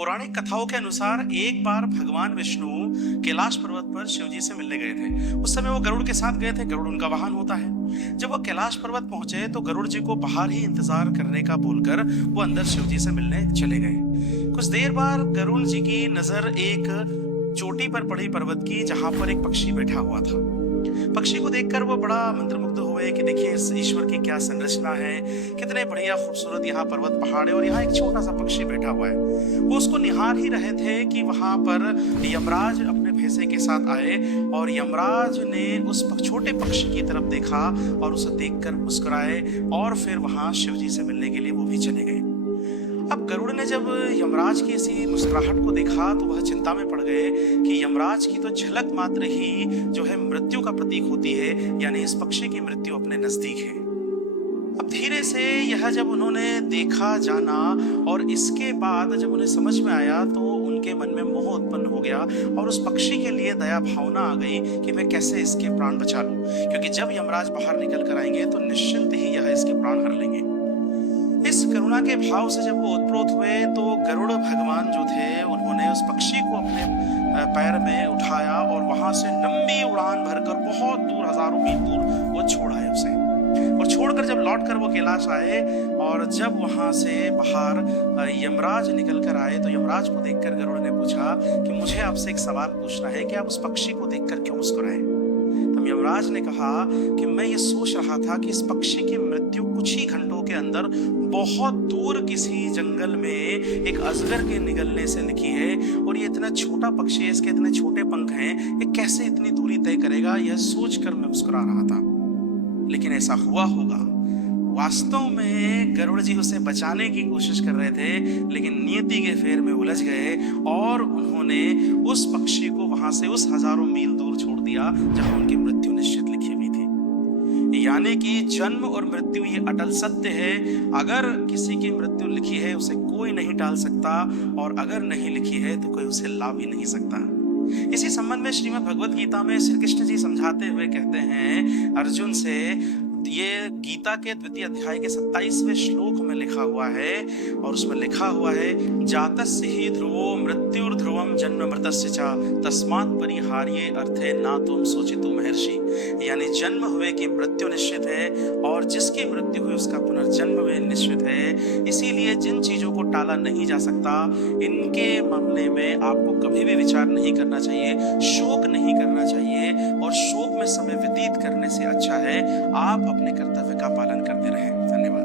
पौराणिक कथाओं के अनुसार एक बार भगवान विष्णु कैलाश पर्वत पर शिव जी से मिलने गए थे। उस समय वो गरुड़ के साथ गए थे। गरुड़ उनका वाहन होता है। जब वो कैलाश पर्वत पहुंचे तो गरुड़ जी को बाहर ही इंतजार करने का बोलकर वो अंदर शिव जी से मिलने चले गए। कुछ देर बाद गरुड़ जी की नजर एक चोटी पर पड़ी पर्वत की, जहां पर एक पक्षी बैठा हुआ था। पक्षी को देखकर वो बड़ा मंत्रमुग्ध हुए कि देखिए इस ईश्वर की क्या संरचना है, कितने बढ़िया खूबसूरत यहाँ पर्वत पहाड़ है और यहाँ एक छोटा सा पक्षी बैठा हुआ है। वो उसको निहार ही रहे थे कि वहां पर यमराज अपने भैंसे के साथ आए और यमराज ने उस छोटे पक्षी की तरफ देखा और उसे देखकर मुस्कुराए और फिर वहां शिव जी से मिलने के लिए वो भी चले गए। अब गरुड़ ने जब यमराज की इसी मुस्कुराहट को देखा तो वह चिंता में पड़ गए कि यमराज की तो झलक मात्र ही जो है मृत्यु का प्रतीक होती है, यानी इस पक्षी की मृत्यु अपने नजदीक है। अब धीरे से यह जब उन्होंने देखा जाना और इसके बाद जब उन्हें समझ में आया तो उनके मन में मोह उत्पन्न हो गया और उस पक्षी के लिए दया भावना आ गई कि मैं कैसे इसके प्राण बचा लूं, क्योंकि जब यमराज बाहर निकल कर आएंगे तो निश्चिंत ही यह इसके प्राण हर लेंगे। इस करुणा के भाव से जब वो उत्प्रोत हुए तो गरुड़ भगवान जो थे उन्होंने उस पक्षी को अपने पैर में उठाया और वहां से लंबी उड़ान भरकर बहुत दूर, हजारों मील दूर वो छोड़ आए उसे। और छोड़कर जब लौट कर वो कैलाश आए और जब वहां से बाहर यमराज निकल कर आए तो यमराज को देखकर गरुड़ ने पूछा कि मुझे आपसे एक सवाल पूछना है कि आप उस पक्षी को देखकर क्यों मुस्कुराए। तब यमराज ने कहा कि मैं ये सोच रहा था कि इस पक्षी की मृत्यु कुछ ही घंटों के अंदर बहुत दूर किसी जंगल में एक अजगर के निगलने से लिखी है और ये इतना छोटा पक्षी है, इसके इतने छोटे पंख हैं, ये कैसे इतनी दूरी तय करेगा, यह सोचकर मैं मुस्कुरा रहा था। लेकिन ऐसा हुआ होगा। वास्तव में गरुड़ जी उसे बचाने की कोशिश कर रहे थे, लेकिन नियति के फेर में उलझ गए और उन्होंने उस पक्षी को वहां से उस हजारों मील दूर छोड़ दिया जहां उनकी मृत्यु निश्चित लिखी हुई थी। यानी कि जन्म और मृत्यु ये अटल सत्य है। अगर किसी की मृत्यु लिखी है उसे कोई नहीं टाल सकता और अगर नहीं लिखी है तो कोई उसे ला भी नहीं सकता। इसी संबंध में श्रीमद् भगवद गीता में श्री कृष्ण जी समझाते हुए कहते हैं अर्जुन से, ये गीता के द्वितीय अध्याय के 27वें श्लोक में लिखा हुआ है और उसमें लिखा हुआ है जातस्य ही ध्रुवो मृत्युर्ध्रुवम जन्म मृतस्य च तस्मात् परिहार्ये अर्थे ना तुम सोचितु महर्षि। यानी जन्म हुए की मृत्यु निश्चित है और जिसकी मृत्यु हुई उसका पुनर्जन्म भी निश्चित है। इसीलिए जिन चीजों को टाला नहीं जा सकता इनके मामले में आपको कभी भी विचार नहीं करना चाहिए, शोक नहीं करना चाहिए और शोक में समय व्यतीत करने से अच्छा है आप अपने कर्तव्य का पालन करते रहें। धन्यवाद।